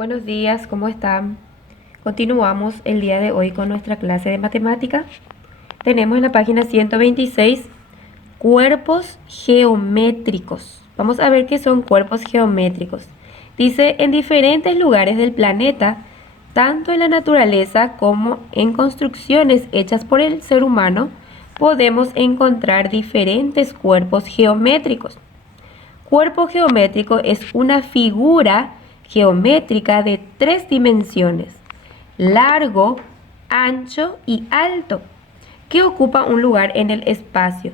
Buenos días, ¿cómo están? Continuamos el día de hoy con nuestra clase de matemática. Tenemos en la página 126 cuerpos geométricos. Vamos a ver qué son cuerpos geométricos. Dice, en diferentes lugares del planeta, tanto en la naturaleza como en construcciones hechas por el ser humano, podemos encontrar diferentes cuerpos geométricos. Cuerpo geométrico es una figura geométrica de 3 dimensiones, largo, ancho y alto, que ocupa un lugar en el espacio.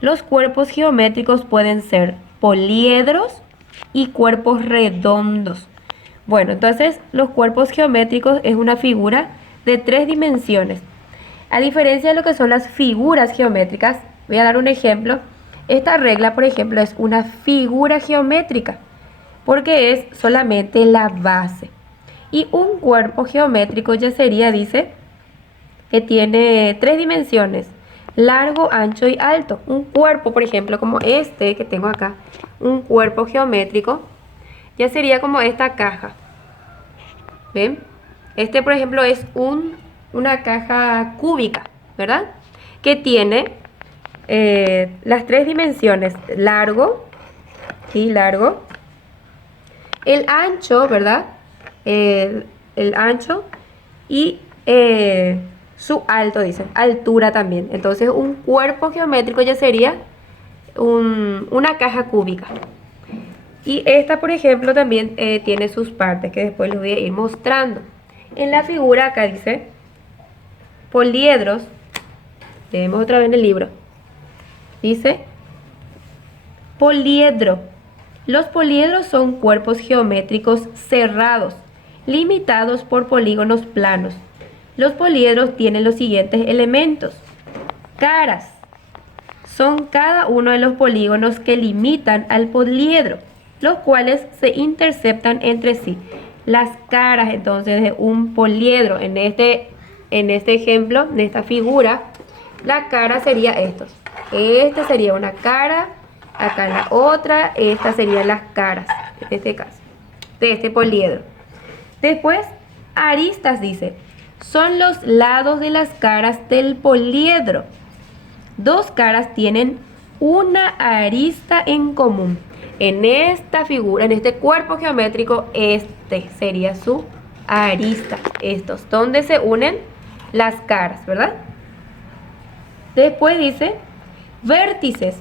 Los cuerpos geométricos pueden ser poliedros y cuerpos redondos. Bueno, entonces los cuerpos geométricos es una figura de 3 dimensiones. A diferencia de lo que son las figuras geométricas, voy a dar un ejemplo. Esta regla, por ejemplo, es una figura geométrica porque es solamente la base. Y un cuerpo geométrico ya sería, dice, que tiene 3 dimensiones, largo, ancho y alto. Un cuerpo, por ejemplo, como este que tengo acá, un cuerpo geométrico, ya sería como esta caja. ¿Ven? Este, por ejemplo, es una caja cúbica, ¿verdad? Que tiene las 3 dimensiones, largo, y largo, el ancho, ¿verdad? El ancho y su alto, dicen, altura también. Entonces un cuerpo geométrico ya sería una caja cúbica. Y esta, por ejemplo, también tiene sus partes que después les voy a ir mostrando. En la figura acá dice poliedros. Leemos otra vez en el libro. Dice poliedro. Los poliedros son cuerpos geométricos cerrados, limitados por polígonos planos. Los poliedros tienen los siguientes elementos. Caras. Son cada uno de los polígonos que limitan al poliedro, los cuales se interceptan entre sí. Las caras entonces de un poliedro, en este ejemplo, en esta figura, la cara sería estos. Esta sería una cara, acá la otra, estas serían las caras, en este caso, de este poliedro. Después, aristas dice, son los lados de las caras del poliedro. Dos caras tienen una arista en común. En esta figura, en este cuerpo geométrico, este sería su arista. Estos, donde se unen las caras, ¿verdad? Después dice, vértices.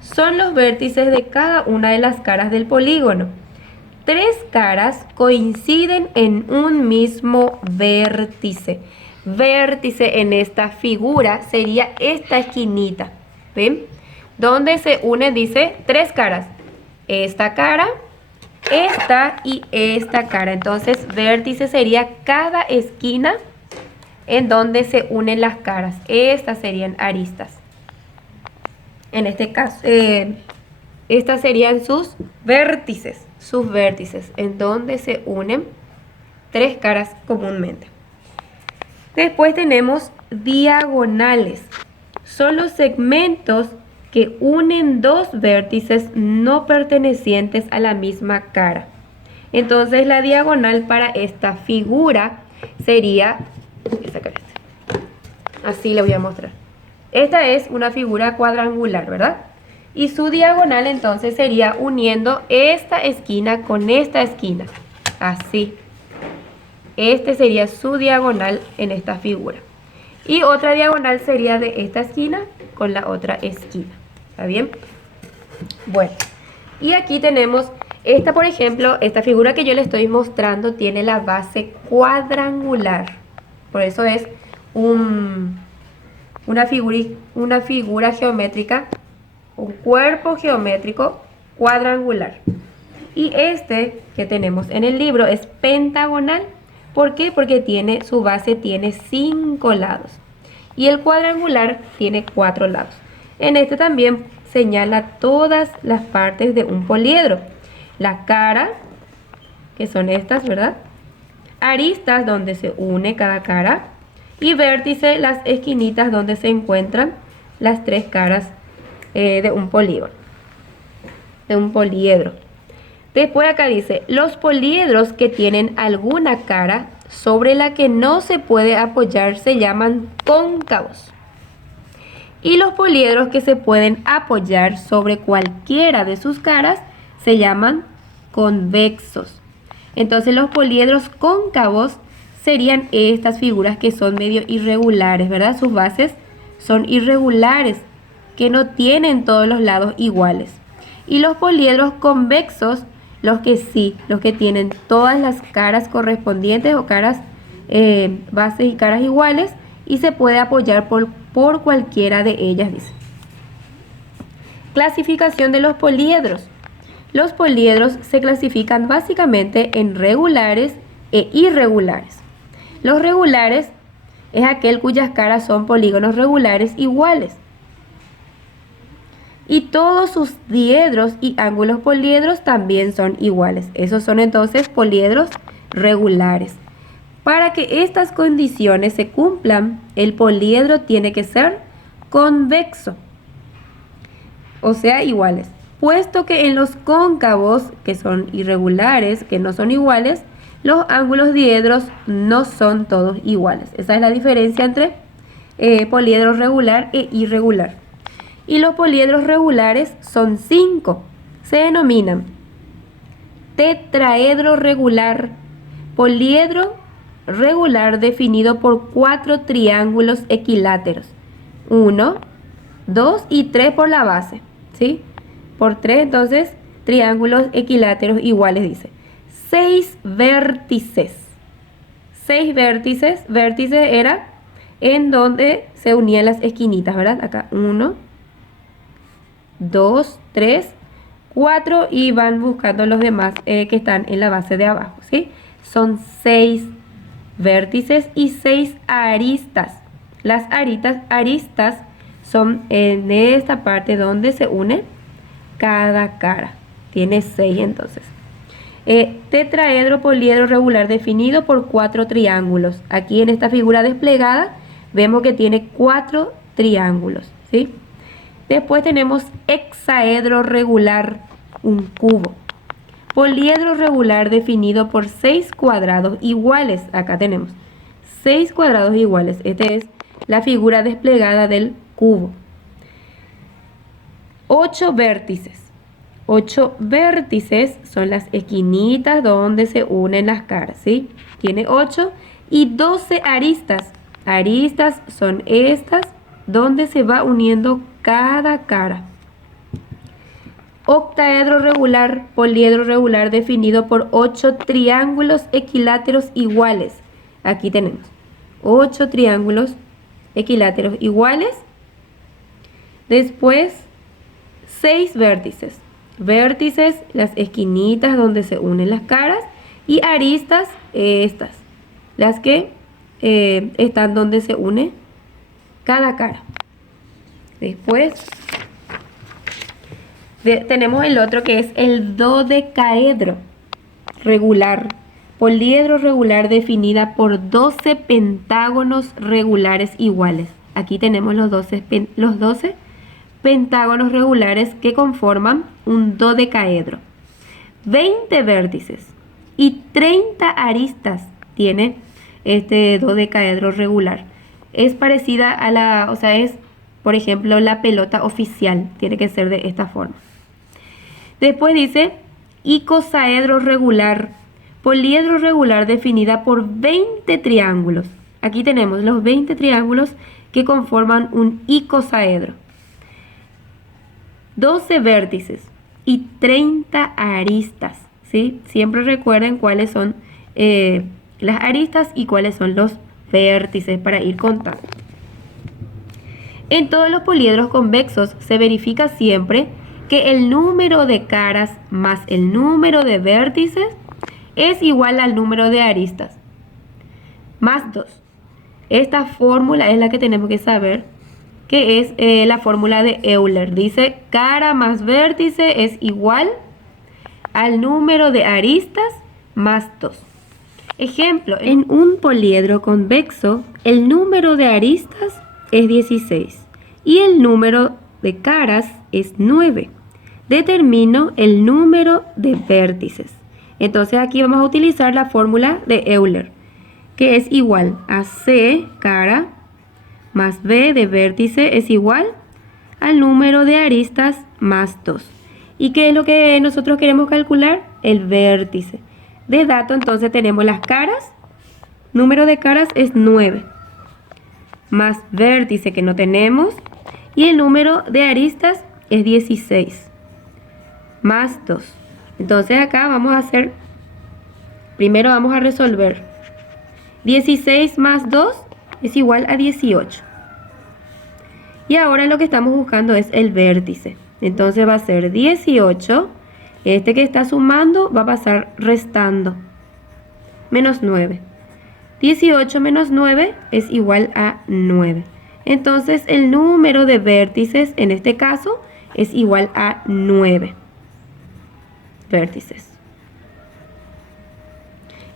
Son los vértices de cada una de las caras del polígono. 3 caras coinciden en un mismo vértice. Vértice en esta figura sería esta esquinita. ¿Ven? Donde se une, dice, 3 caras. Esta cara, esta y esta cara. Entonces, vértice sería cada esquina en donde se unen las caras. Estas serían aristas. En este caso, estas serían sus vértices, en donde se unen 3 caras comúnmente. Después tenemos diagonales. Son los segmentos que unen 2 vértices no pertenecientes a la misma cara. Entonces la diagonal para esta figura sería, así le voy a mostrar. Esta es una figura cuadrangular, ¿verdad? Y su diagonal entonces sería uniendo esta esquina con esta esquina. Así. Este sería su diagonal en esta figura. Y otra diagonal sería de esta esquina con la otra esquina. ¿Está bien? Bueno. Y aquí tenemos esta, por ejemplo, esta figura que yo le estoy mostrando tiene la base cuadrangular. Por eso es una figura geométrica, un cuerpo geométrico cuadrangular. Y este que tenemos en el libro es pentagonal. ¿Por qué? Porque su base tiene 5 lados. Y el cuadrangular tiene 4 lados. En este también señala todas las partes de un poliedro. La cara, que son estas, ¿verdad? Aristas, donde se une cada cara. Y vértice, las esquinitas donde se encuentran las 3 caras de un polígono, de un poliedro. Después acá dice, los poliedros que tienen alguna cara sobre la que no se puede apoyar se llaman cóncavos. Y los poliedros que se pueden apoyar sobre cualquiera de sus caras se llaman convexos. Entonces los poliedros cóncavos serían estas figuras que son medio irregulares, ¿verdad? Sus bases son irregulares, que no tienen todos los lados iguales. Y los poliedros convexos, los que tienen todas las caras correspondientes o caras, bases y caras iguales, y se puede apoyar por cualquiera de ellas, dice. Clasificación de los poliedros. Los poliedros se clasifican básicamente en regulares e irregulares. Los regulares es aquel cuyas caras son polígonos regulares iguales. Y todos sus diedros y ángulos poliedros también son iguales. Esos son entonces poliedros regulares. Para que estas condiciones se cumplan, el poliedro tiene que ser convexo, o sea, iguales. Puesto que en los cóncavos, que son irregulares, que no son iguales, los ángulos diedros no son todos iguales. Esa es la diferencia entre poliedro regular e irregular. Y los poliedros regulares son 5. Se denominan tetraedro regular, poliedro regular definido por 4 triángulos equiláteros. 1, 2 y 3 por la base, ¿sí? Por 3, entonces, triángulos equiláteros iguales, dice. 6 vértices. 6 vértices. Vértices era en donde se unían las esquinitas, ¿verdad? Acá 1, 2, 3, 4 y van buscando los demás que están en la base de abajo, ¿sí? Son 6 vértices y 6 aristas. Las aristas son en esta parte donde se une cada cara. Tiene 6 entonces. Tetraedro poliedro regular definido por 4 triángulos. Aquí en esta figura desplegada vemos que tiene 4 triángulos, ¿sí? Después tenemos hexaedro regular, un cubo. Poliedro regular definido por 6 cuadrados iguales. Acá tenemos 6 cuadrados iguales. Esta es la figura desplegada del cubo. 8 vértices. 8 vértices son las esquinitas donde se unen las caras, ¿sí? Tiene 8 y 12 aristas. Aristas son estas donde se va uniendo cada cara. Octaedro regular, poliedro regular definido por 8 triángulos equiláteros iguales. Aquí tenemos 8 triángulos equiláteros iguales. Después 6 vértices. Vértices, las esquinitas donde se unen las caras, y aristas, estas, las que están donde se une cada cara. Después tenemos el otro que es el dodecaedro regular, poliedro regular definida por 12 pentágonos regulares iguales. Aquí tenemos los 12 pentágonos regulares que conforman un dodecaedro. 20 vértices y 30 aristas tiene este dodecaedro regular. Es parecida a la, o sea, es, por ejemplo, la pelota oficial. Tiene que ser de esta forma. Después dice icosaedro regular, poliedro regular definida por 20 triángulos. Aquí tenemos los 20 triángulos que conforman un icosaedro. 12 vértices y 30 aristas, ¿sí? Siempre recuerden cuáles son las aristas y cuáles son los vértices para ir contando. En todos los poliedros convexos se verifica siempre que el número de caras más el número de vértices es igual al número de aristas, más 2. Esta fórmula es la que tenemos que saber, que es la fórmula de Euler. Dice cara más vértice es igual al número de aristas más 2. Ejemplo, en un poliedro convexo el número de aristas es 16 y el número de caras es 9. determino el número de vértices. Entonces aquí vamos a utilizar la fórmula de Euler, que es igual a C cara más B de vértice es igual al número de aristas más 2. ¿Y qué es lo que nosotros queremos calcular? El vértice. De dato entonces tenemos las caras, número de caras es 9, más vértice que no tenemos, y el número de aristas es 16, más 2. Entonces acá vamos a hacer, primero vamos a resolver. 16 más 2 es igual a 18. Y ahora lo que estamos buscando es el vértice. Entonces va a ser 18, este que está sumando va a pasar restando, menos 9. 18 menos 9 es igual a 9. Entonces el número de vértices en este caso es igual a 9 vértices.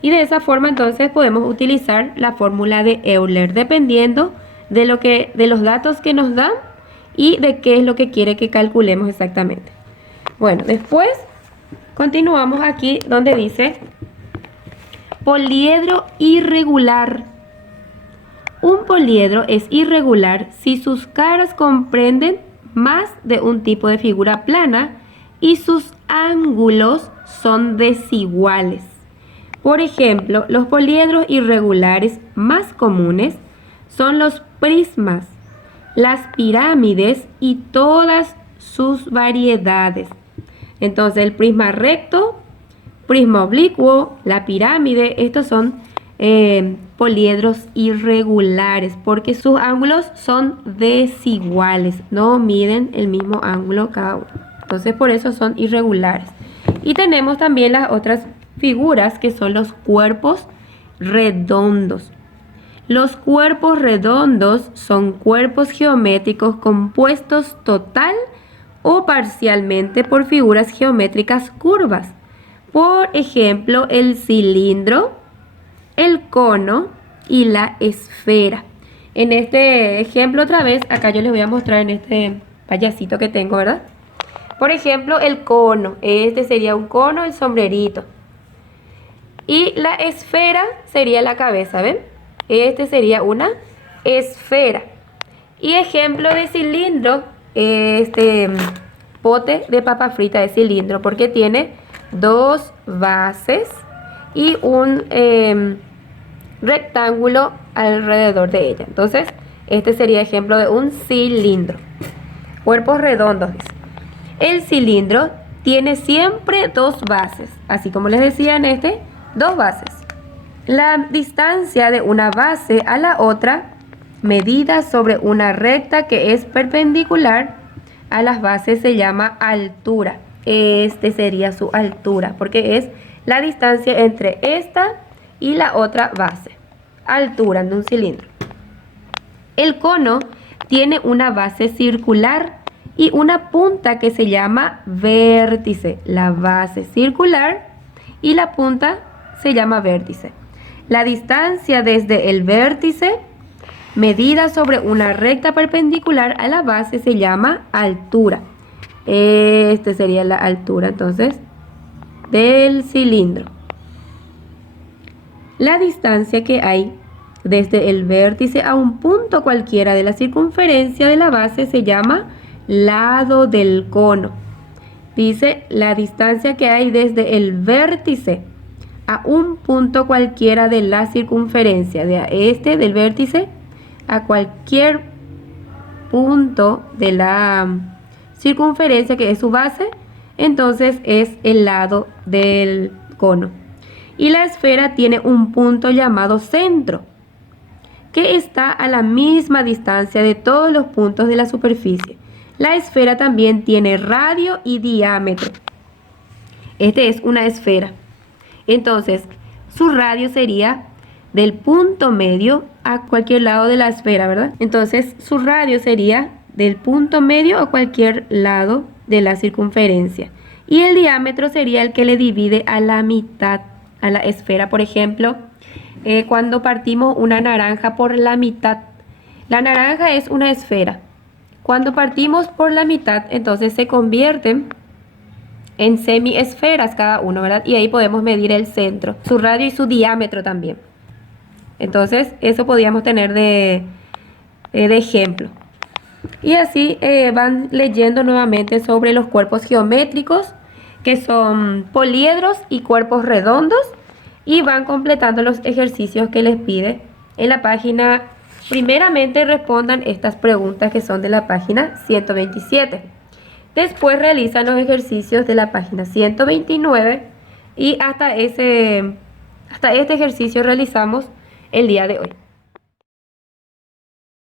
Y de esa forma entonces podemos utilizar la fórmula de Euler dependiendo de los datos que nos dan y de qué es lo que quiere que calculemos exactamente. Bueno, después continuamos aquí donde dice poliedro irregular. Un poliedro es irregular si sus caras comprenden más de un tipo de figura plana y sus ángulos son desiguales. Por ejemplo, los poliedros irregulares más comunes son los prismas, las pirámides y todas sus variedades. Entonces, el prisma recto, prisma oblicuo, la pirámide, estos son poliedros irregulares porque sus ángulos son desiguales, no miden el mismo ángulo cada uno. Entonces, por eso son irregulares. Y tenemos también las otras figuras que son los cuerpos redondos. Los cuerpos redondos son cuerpos geométricos compuestos total o parcialmente por figuras geométricas curvas. Por ejemplo, el cilindro, el cono y la esfera. En este ejemplo otra vez, acá yo les voy a mostrar en este payasito que tengo, ¿verdad? Por ejemplo, el cono. Este sería un cono, el sombrerito. Y la esfera sería la cabeza, ¿ven? Este sería una esfera. Y ejemplo de cilindro, este pote de papa frita de cilindro, porque tiene dos bases y un rectángulo alrededor de ella. Entonces, este sería ejemplo de un cilindro. Cuerpos redondos, dice. El cilindro tiene siempre dos bases, así como les decía en este, dos bases. La distancia de una base a la otra, medida sobre una recta que es perpendicular a las bases, se llama altura. Este sería su altura, porque es la distancia entre esta y la otra base. Altura de un cilindro. El cono tiene una base circular y una punta que se llama vértice. La base circular y la punta se llama vértice. La distancia desde el vértice medida sobre una recta perpendicular a la base se llama altura. Este sería la altura entonces del cilindro. La distancia que hay desde el vértice a un punto cualquiera de la circunferencia de la base se llama lado del cono. Dice la distancia que hay desde el vértice a un punto cualquiera de la circunferencia del vértice a cualquier punto de la circunferencia que es su base, entonces es el lado del cono. Y la esfera tiene un punto llamado centro, que está a la misma distancia de todos los puntos de la superficie. La esfera también tiene radio y diámetro. Este es una esfera. Entonces, su radio sería del punto medio a cualquier lado de la esfera, ¿verdad? Entonces, su radio sería del punto medio a cualquier lado de la circunferencia. Y el diámetro sería el que le divide a la mitad a la esfera. Por ejemplo, cuando partimos una naranja por la mitad, la naranja es una esfera. Cuando partimos por la mitad, entonces se convierte en semiesferas cada uno, ¿verdad? Y ahí podemos medir el centro, su radio y su diámetro también. Entonces, eso podríamos tener de ejemplo. Y así van leyendo nuevamente sobre los cuerpos geométricos, que son poliedros y cuerpos redondos, y van completando los ejercicios que les pide en la página. Primeramente respondan estas preguntas que son de la página 127. Después realizan los ejercicios de la página 129 y hasta este ejercicio realizamos el día de hoy.